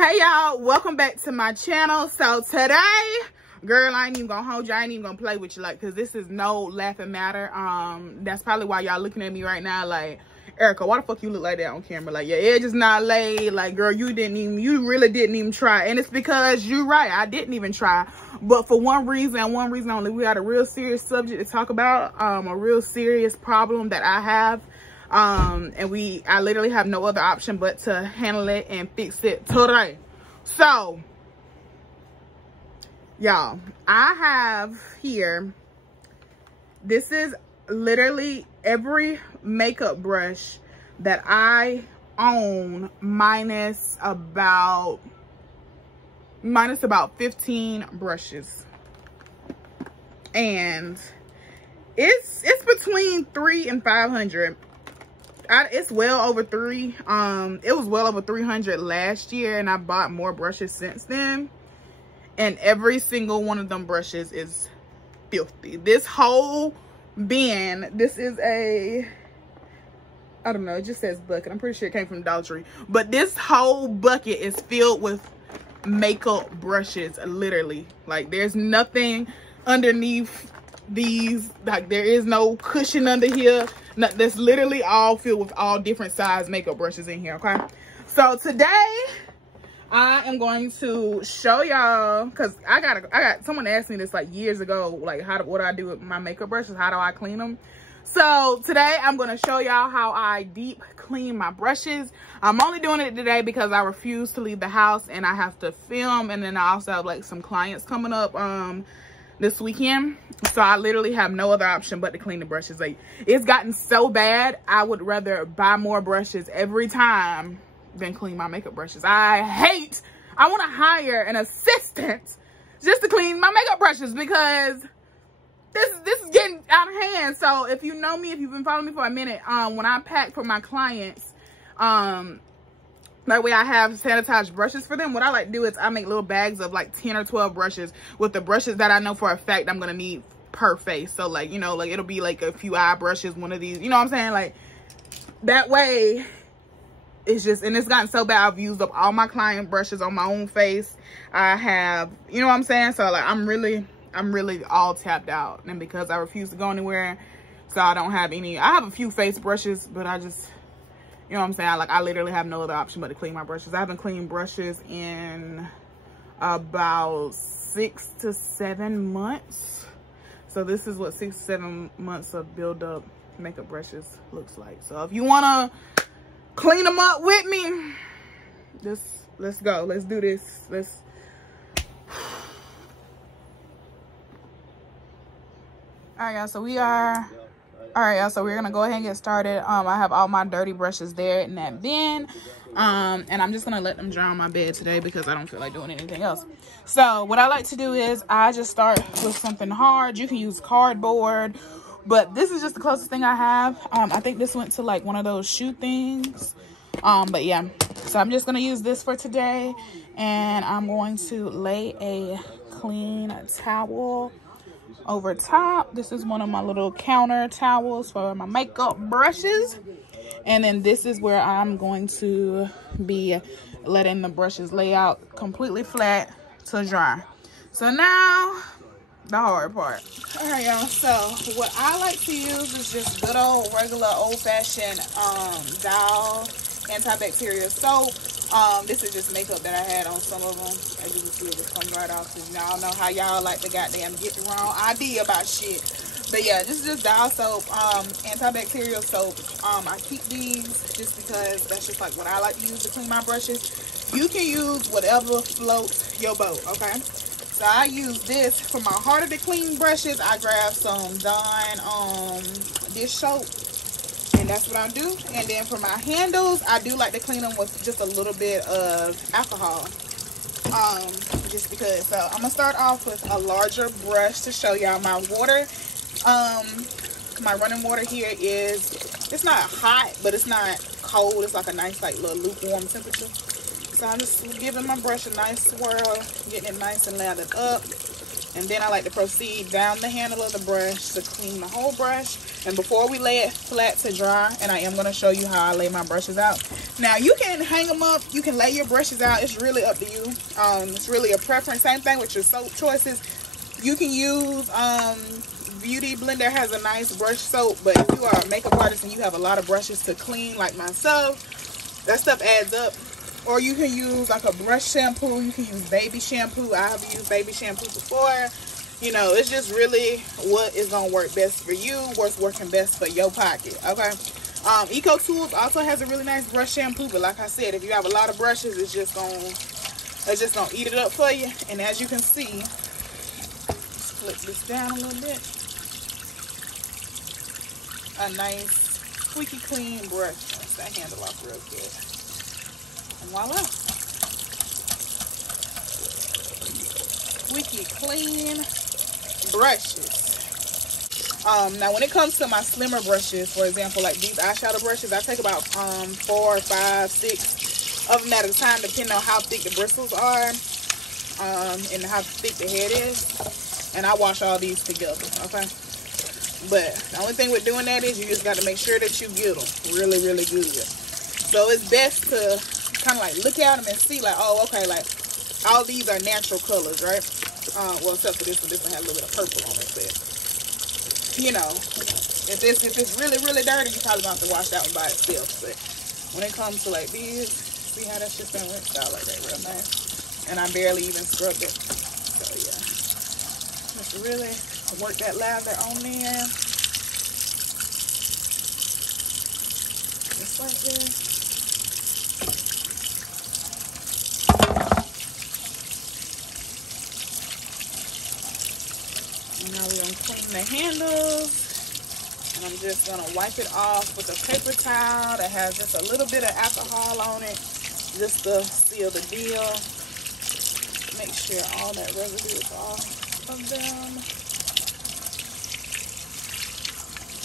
Hey y'all, welcome back to my channel. So today, girl, I ain't even gonna hold you. I ain't even gonna play with you, like, cause this is no laughing matter. That's probably why y'all looking at me right now like, Erica, why the fuck you look like that on camera? Like, your edge is not laid. Like, girl, you really didn't even try. And it's because you're right, I didn't even try. But for one reason only, we got a real serious subject to talk about, a real serious problem that I have. And I literally have no other option but to handle it and fix it today. So, y'all, I have here, this is literally every makeup brush that I own minus about 15 brushes. And it's between 300 and 500. It's well over 3. It was well over 300 last year, and I bought more brushes since then. And every single one of them brushes is filthy. This whole bin, this is a, I don't know, it just says bucket. I'm pretty sure it came from Dollar Tree. But this whole bucket is filled with makeup brushes, literally. Like, there's nothing underneath these. Like, there is no cushion under here. No, that's literally all filled with all different size makeup brushes in here, okay? So today I am going to show y'all, because I got someone asked me this like years ago, like what I do with my makeup brushes, how do I clean them? So today I'm going to show y'all how I deep clean my brushes. I'm only doing it today because I refuse to leave the house and I have to film, and then I also have like some clients coming up this weekend, so I literally have no other option but to clean the brushes. Like, it's gotten so bad, I would rather buy more brushes every time than clean my makeup brushes. I want to hire an assistant just to clean my makeup brushes because this is getting out of hand. So if you know me, if you've been following me for a minute, when I pack for my clients, that way I have sanitized brushes for them. What I like to do is I make little bags of like 10 or 12 brushes with the brushes that I know for a fact I'm going to need per face. So like, you know, like it'll be like a few eye brushes, one of these, you know what I'm saying? Like, that way it's just, and it's gotten so bad, I've used up all my client brushes on my own face. I have, you know what I'm saying? So like, I'm really all tapped out. And because I refuse to go anywhere, so I don't have any, I have a few face brushes, but I just, you know what I'm saying? Like, I literally have no other option but to clean my brushes. I haven't cleaned brushes in about 6 to 7 months. So this is what 6 to 7 months of build up makeup brushes looks like. So if you want to clean them up with me, let's go. Let's do this. All right, y'all. So we're gonna go ahead and get started. I have all my dirty brushes there in that bin, and I'm just gonna let them dry on my bed today because I don't feel like doing anything else. So what I like to do is I just start with something hard. You can use cardboard, but this is just the closest thing I have. I think this went to like one of those shoe things, but yeah. So I'm just gonna use this for today, and I'm going to lay a clean towel over top. This is one of my little counter towels for my makeup brushes, and then this is where I'm going to be letting the brushes lay out completely flat to dry. So now the hard part. All right, y'all, so what I like to use is just good old regular old-fashioned Dial antibacterial soap. This is just makeup that I had on some of them. As you can see, it just comes right off. So y'all know how y'all like to goddamn get the wrong idea about shit. But yeah, this is just Dial soap, antibacterial soap. I keep these just because that's just like what I like to use to clean my brushes. You can use whatever floats your boat, okay? So I use this for my harder to clean brushes. I grab some Dawn dish soap, and that's what I do. And then for my handles, I do like to clean them with just a little bit of alcohol, just because. So I'm gonna start off with a larger brush to show y'all my water. My running water here is, it's not hot, but it's not cold. It's like a nice like little lukewarm temperature. So I'm just giving my brush a nice swirl, getting it nice and lathered up. And then I like to proceed down the handle of the brush to clean the whole brush. And before we lay it flat to dry, and I am going to show you how I lay my brushes out. Now, you can hang them up. You can lay your brushes out. It's really up to you. It's really a preference. Same thing with your soap choices. You can use, Beauty Blender has a nice brush soap. But if you are a makeup artist and you have a lot of brushes to clean, like myself, that stuff adds up. Or you can use like a brush shampoo. You can use baby shampoo. I have used baby shampoo before. You know, it's just really what is going to work best for you, what's working best for your pocket, okay? Eco Tools also has a really nice brush shampoo, but like I said, if you have a lot of brushes, it's just going to eat it up for you. And as you can see, let's flip this down a little bit. A nice, squeaky clean brush. Let's that handle off real good. And voila. Squeaky clean brushes. Now when it comes to my slimmer brushes, for example, like these eyeshadow brushes, I take about 4, 5, 6 of them at a time, depending on how thick the bristles are, and how thick the head is. And I wash all these together, okay? But the only thing with doing that is you just got to make sure that you get them really, really good. So it's best to kind of like look at them and see like, oh, okay, like all these are natural colors, right? Well, except for this one. This one has a little bit of purple on it, but you know, if it's really, really dirty, you probably gonna have to wash that one by itself. But when it comes to like these, see how that's just been rinsed out like that, real nice. And I barely even scrubbed it. So yeah, just really work that lather on there, just like this. Now we're going to clean the handles, and I'm just going to wipe it off with a paper towel that has just a little bit of alcohol on it, just to seal the deal. Make sure all that residue is off of them.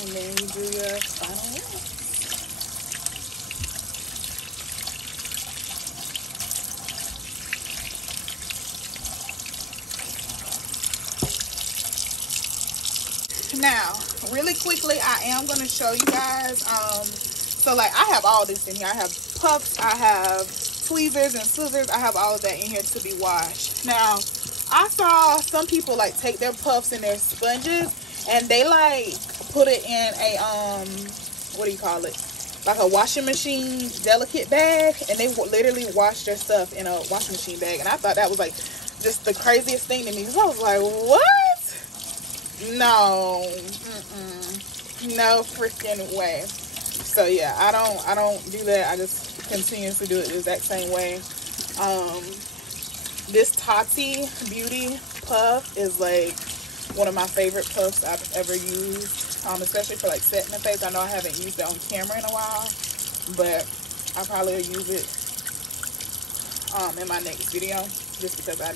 And then you do your final rinse. Now, really quickly, I am going to show you guys, so like I have all this in here. I have puffs, I have tweezers and scissors. I have all of that in here to be washed. Now, I saw some people like take their puffs and their sponges and they like put it in a, what do you call it? Like a washing machine delicate bag, and they literally wash their stuff in a washing machine bag. And I thought that was like just the craziest thing to me. So I was like, what? No, no freaking way. So yeah, I don't do that. I just continue to do it the exact same way. This Tati Beauty puff is like one of my favorite puffs I've ever used, especially for like setting the face. I know I haven't used it on camera in a while, but I probably will use it in my next video, just because I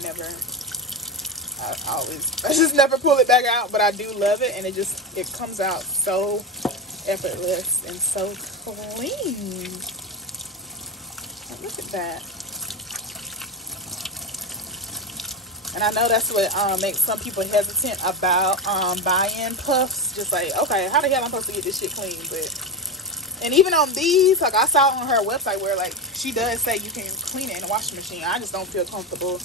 just never pull it back out. But I do love it, and it comes out so effortless and so clean. Look at that. And I know that's what makes some people hesitant about buying puffs. Just like, okay, how the hell am I supposed to get this shit clean? But, and even on these, like I saw on her website where like she does say you can clean it in a washing machine. I just don't feel comfortable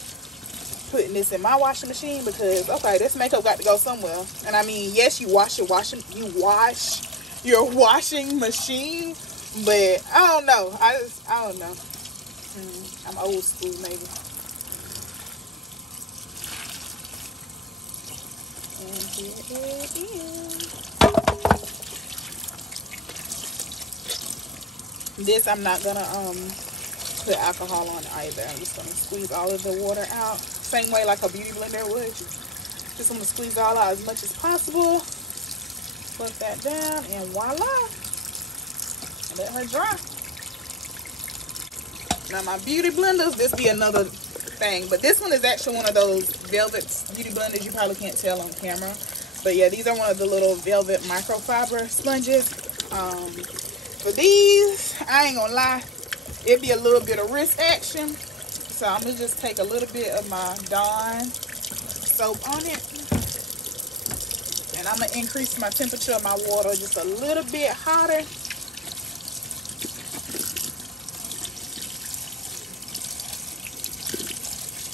putting this in my washing machine because, okay, this makeup got to go somewhere. And I mean, yes, you wash your washing machine, but I don't know. I don't know. I'm old school, maybe. And here it is. This I'm not gonna put alcohol on either. I'm just gonna squeeze all of the water out. Same way like a beauty blender would. Just want to squeeze all out as much as possible. Put that down and voila. And let her dry. Now my beauty blenders, this be another thing, but this one is actually one of those velvet beauty blenders. You probably can't tell on camera, but yeah, these are one of the little velvet microfiber sponges. For these, I ain't gonna lie, it'd be a little bit of wrist action, so I'm gonna just take a little bit of my Dawn soap on it. And I'm going to increase my temperature of my water just a little bit hotter.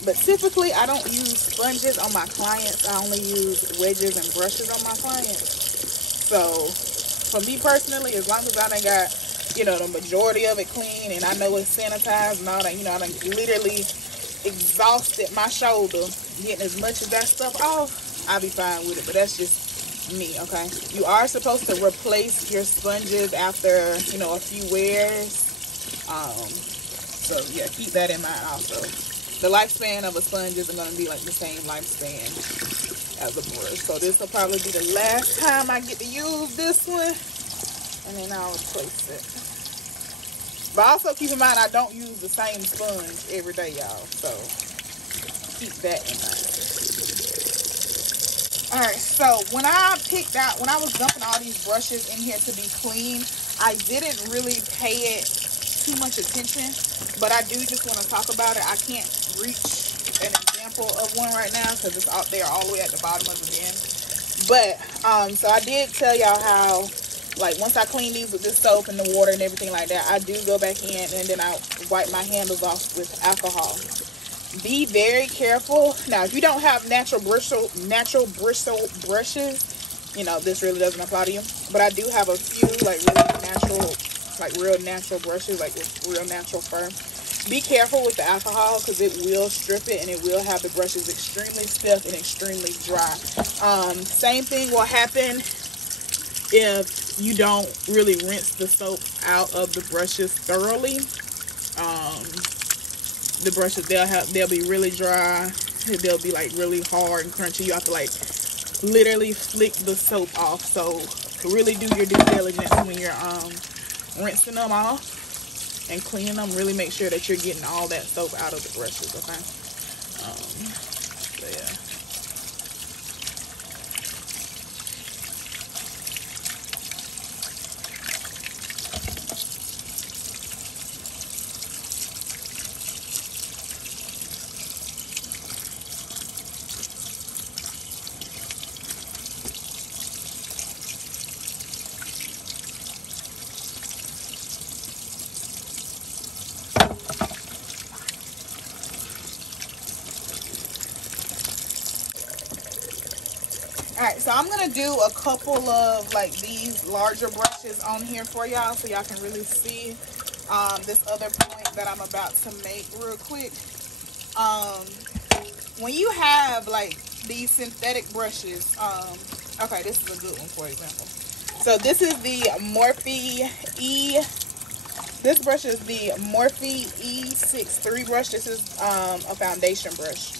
But typically, I don't use sponges on my clients. I only use wedges and brushes on my clients. So, for me personally, as long as I done got, you know, the majority of it clean and I know it's sanitized and all that, you know, I done literally exhausted my shoulder getting as much of that stuff off, I'll be fine with it. But that's just me, okay? You are supposed to replace your sponges after, you know, a few wears. So, yeah, keep that in mind also. The lifespan of a sponge isn't going to be like the same lifespan as a brush. So this will probably be the last time I get to use this one. And then I'll replace it. But also keep in mind, I don't use the same sponge every day, y'all. So keep that in mind. Alright, so when I was dumping all these brushes in here to be clean, I didn't really pay it too much attention. But I do just want to talk about it. I can't reach an example of one right now because it's out there all the way at the bottom of the bin. But so I did tell y'all how, like, once I clean these with this soap and the water and everything like that, I do go back in and then I wipe my handles off with alcohol. Be very careful. Now, if you don't have natural bristle brushes, you know, this really doesn't apply to you. But I do have a few like really natural, like real natural brushes, like with real natural fur. Be careful with the alcohol because it will strip it and it will have the brushes extremely stiff and extremely dry. Same thing will happen if you don't really rinse the soap out of the brushes thoroughly. The brushes, they'll be really dry. They'll be like really hard and crunchy. You have to like literally flick the soap off. So really do your due diligence when you're rinsing them off and cleaning them. Really make sure that you're getting all that soap out of the brushes, okay? So yeah. Alright, so I'm going to do a couple of like these larger brushes on here for y'all so y'all can really see this other point that I'm about to make real quick. When you have like these synthetic brushes, okay, this is a good one for example. So this is the Morphe E. This brush is the Morphe E63 brush. This is a foundation brush.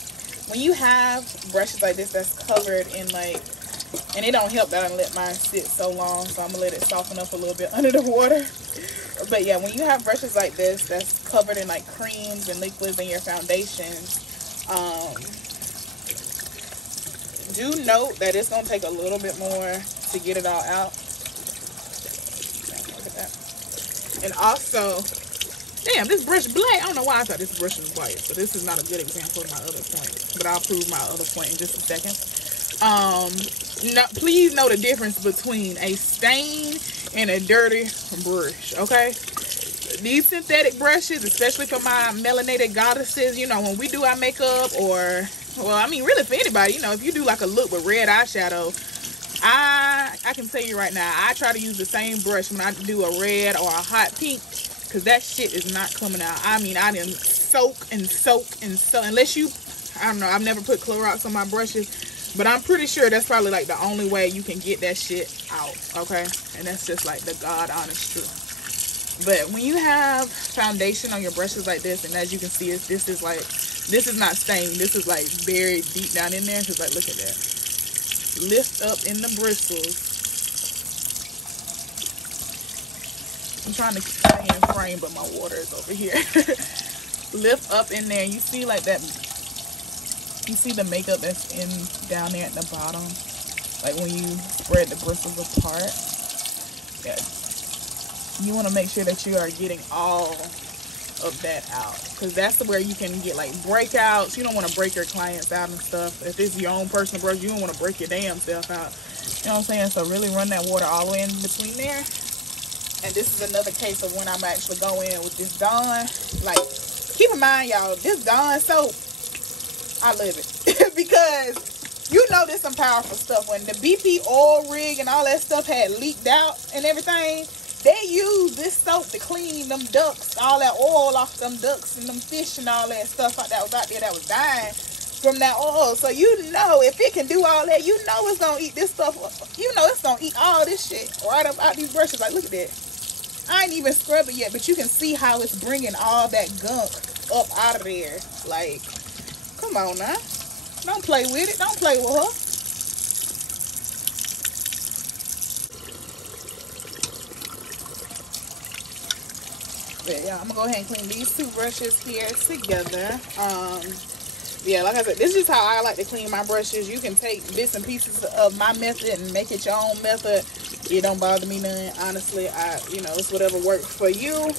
When you have brushes like this that's covered in like, and it don't help that I let mine sit so long, so I'm gonna let it soften up a little bit under the water. But yeah, when you have brushes like this that's covered in like creams and liquids in your foundations, do note that it's gonna take a little bit more to get it all out. Look at that. And also, damn, this brush black. I don't know why I thought this brush was white. So this is not a good example of my other point. But I'll prove my other point in just a second. Please know the difference between a stain and a dirty brush, okay? These synthetic brushes, especially for my melanated goddesses, you know, when we do our makeup or, well, I mean, really for anybody, you know, if you do like a look with red eyeshadow, I can tell you right now, I try to use the same brush when I do a red or a hot pink. Because that shit is not coming out. I mean, I didn't soak and soak and soak. Unless you, I don't know, I've never put Clorox on my brushes. But I'm pretty sure that's probably like the only way you can get that shit out, okay? And that's just like the God honest truth. But when you have foundation on your brushes like this, and as you can see, this is not stained. This is like buried deep down in there. Because like, look at that. Lift up in the bristles. I'm trying to stay in frame, but my water is over here. Lift up in there. You see like that. You see the makeup that's in down there at the bottom. Like when you spread the bristles apart. Yeah. You want to make sure that you are getting all of that out. Because that's where you can get like breakouts. You don't want to break your clients out and stuff. If it's your own personal brush, you don't want to break your damn self out. know what I'm saying? So really run that water all the way in between there. And this is another case of when I'm actually going in with this Dawn. Like, keep in mind, y'all, this Dawn soap, I love it. Because you know there's some powerful stuff. When the BP oil rig and all that stuff had leaked out and everything, they used this soap to clean them ducks, all that oil off them ducks and them fish and all that stuff that was out there that was dying from that oil. So you know, if it can do all that, you know it's gonna eat this stuff. You know it's gonna eat all this shit right up out these brushes. Like, look at that. I ain't even scrubbed it yet, but you can see how it's bringing all that gunk up out of there. Like, come on now. Don't play with it. Don't play with her. But yeah, I'm gonna go ahead and clean these two brushes here together. Yeah, like I said, this is how I like to clean my brushes. You can take bits and pieces of my method and make it your own method. It don't bother me none. Honestly, you know, it's whatever works for you.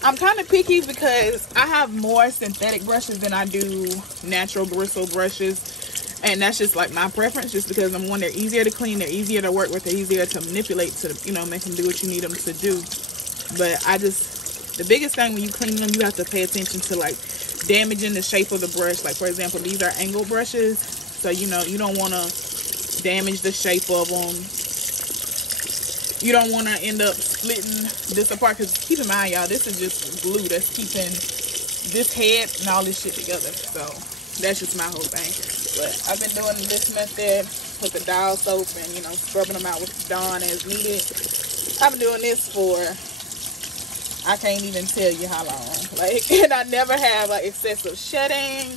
I'm kind of picky because I have more synthetic brushes than I do natural bristle brushes. And that's just like my preference, just because I'm one, they're easier to clean, they're easier to work with, they're easier to manipulate to, you know, make them do what you need them to do. But the biggest thing when you clean them, you have to pay attention to like damaging the shape of the brush. Like, for example, these are angled brushes, so you know you don't want to damage the shape of them. You don't want to end up splitting this apart, because keep in mind, y'all, this is just glue that's keeping this head and all this shit together. So that's just my whole thing. But I've been doing this method with the dial soap and, you know, scrubbing them out with the Dawn as needed. I've been doing this for, I can't even tell you how long. Like, and I never have like excessive shedding.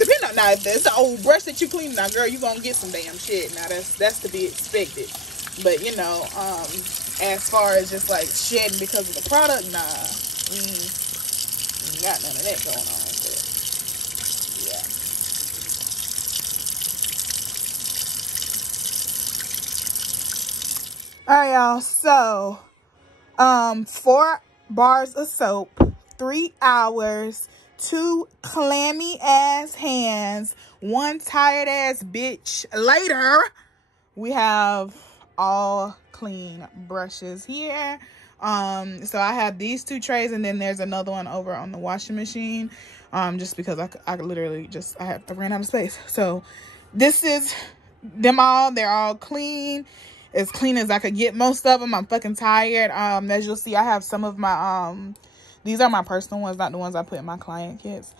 Depending on, now if it's an old brush that you clean, now girl, you gonna get some damn shit. Now that's to be expected. But you know, as far as just like shedding because of the product, nah, ain't got none of that going on. But yeah. All right, y'all. So, 4 bars of soap, 3 hours, 2 clammy ass hands, 1 tired ass bitch later, we have all clean brushes here. So I have these 2 trays, and then there's another one over on the washing machine, just because I literally just I ran out of space. So this is them all. They're all clean, as clean as I could get most of them. I'm fucking tired. As you'll see, I have some of my these are my personal ones, not the ones I put in my client kits.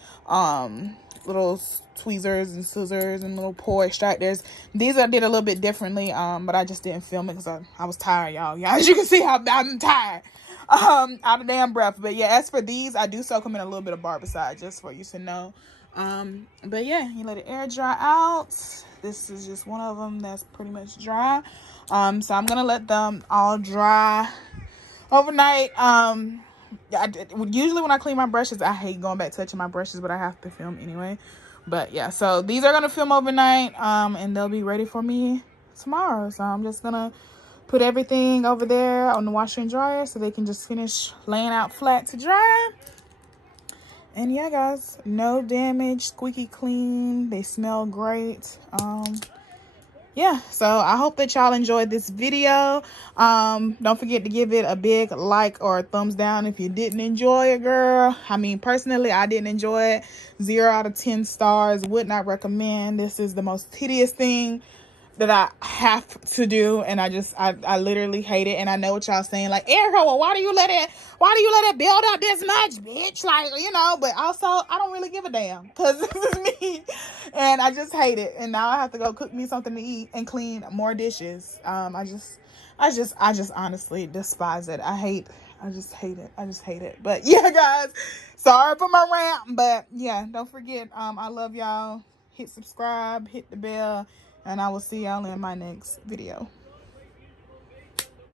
Little tweezers and scissors and little pore extractors. These I did a little bit differently, but I just didn't film it because I was tired, y'all. As you can see, I'm tired, out of damn breath. But yeah, as for these, I do soak them in a little bit of barbicide, just for you to know. But yeah, you let it air dry out. This is just one of them that's pretty much dry. So I'm gonna let them all dry overnight. Usually when I clean my brushes, I hate going back touching my brushes, but I have to film anyway. But yeah, so these are gonna film overnight, and they'll be ready for me tomorrow. So I'm just gonna put everything over there on the washer and dryer so they can just finish laying out flat to dry. And yeah, guys, no damage, squeaky clean, they smell great. Yeah, so I hope that y'all enjoyed this video. Don't forget to give it a big like or a thumbs down if you didn't enjoy it, girl. I mean, personally, I didn't enjoy it. 0 out of 10 stars. Would not recommend. This is the most tedious thing that I have to do, and I literally hate it. And I know what y'all saying, like, Erica, well, why do you let it build up this much, bitch? Like, you know, but also I don't really give a damn, because this is me, and I just hate it. And now I have to go cook me something to eat and clean more dishes. I just honestly despise it. I just hate it. But yeah, guys, sorry for my rant, but yeah, don't forget, I love y'all. Hit subscribe, hit the bell, and I will see y'all in my next video.